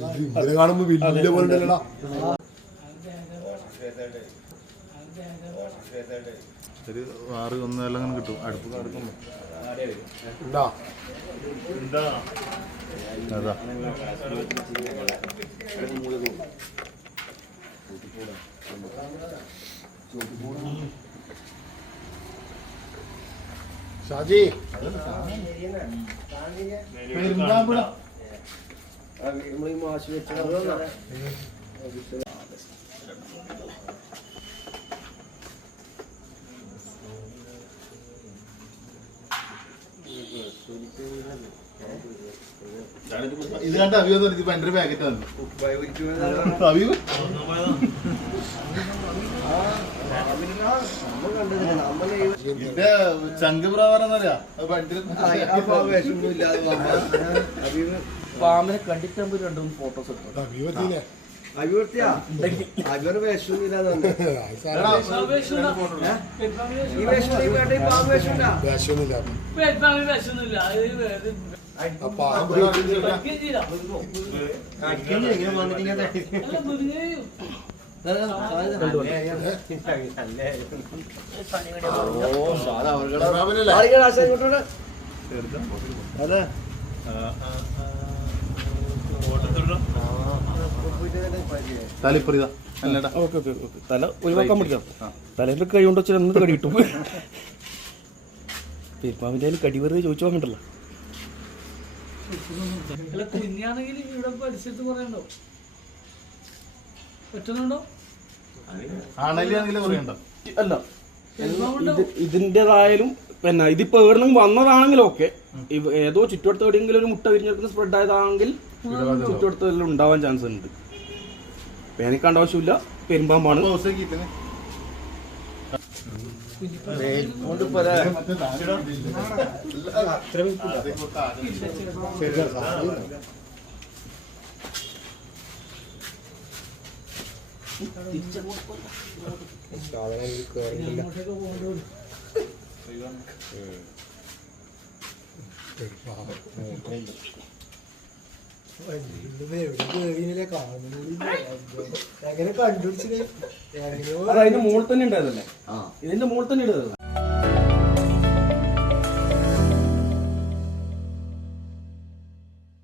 ഇതിനെ കാണുമ്പോ വലിയ പോലെ ഉണ്ടല്ലോടാ. ഒരു ആറ് ഒന്നെല്ലാം അങ്ങനെ കിട്ടും. അടുപ്പ് അടുക്കുമ്പോ ഉണ്ടാ അതാ. ഷാജി. ഇത് കണ്ട അവിയോ ഇത് ഭയങ്കര പാക്കറ്റ് ആണ്. അവിയോ ഇതിന്റെ ചങ്ക് പ്രകാരം എന്നറിയാ അത് ഭയങ്കര പാമ്പിനെ കണ്ടിട്ടാകുമ്പോ രണ്ടു മൂന്ന് ഫോട്ടോസ് എടുത്തു? അതെ തലിപ്പറിതാ. അല്ലടാ. Okay okay okay. തല ഒഴിവാക്കാൻ പഠിക്കാം തലേന്റെ കൈ കൊണ്ട് വെച്ചാൽ എന്ത് കടി കിട്ടും. പെരുമാവിന്റെ അതിൽ കടി വെറുതെ ചോദിച്ചു വാങ്ങണ്ടല്ലോ അല്ല കുഞ്ഞാണെങ്കിൽ ഇവിടെ പരിസരത്ത് പറയണ്ടോ? പറ്റുന്നുണ്ടോ? പറയണ്ട? അല്ല ഇത് ഇതിന്റെതായാലും പിന്നെ ഇതിപ്പോ എവിടെ നിന്ന് വന്നതാണെങ്കിലും ഓക്കെ ഏതോ ചുറ്റുവട്ടത്ത് എവിടെയെങ്കിലും ഒരു മുട്ട വിരിഞ്ഞെടുക്കുന്ന സ്പ്രെഡ് ആയതാണെങ്കിൽ ചുറ്റുവട്ടത്തിൽ ഉണ്ടാവാൻ ചാൻസ് ഉണ്ട്. പേനിക്കാണ്ട ആവശ്യമില്ല. പെരുമ്പാമ്പാണ്. എങ്ങനെ കണ്ടുപിടിച്ചത് അത് അതിന്റെ മുകളിൽ തന്നെ ഉണ്ടായതല്ലേ ഇതിന്റെ മുകളിൽ തന്നെ ഇടുന്നത്.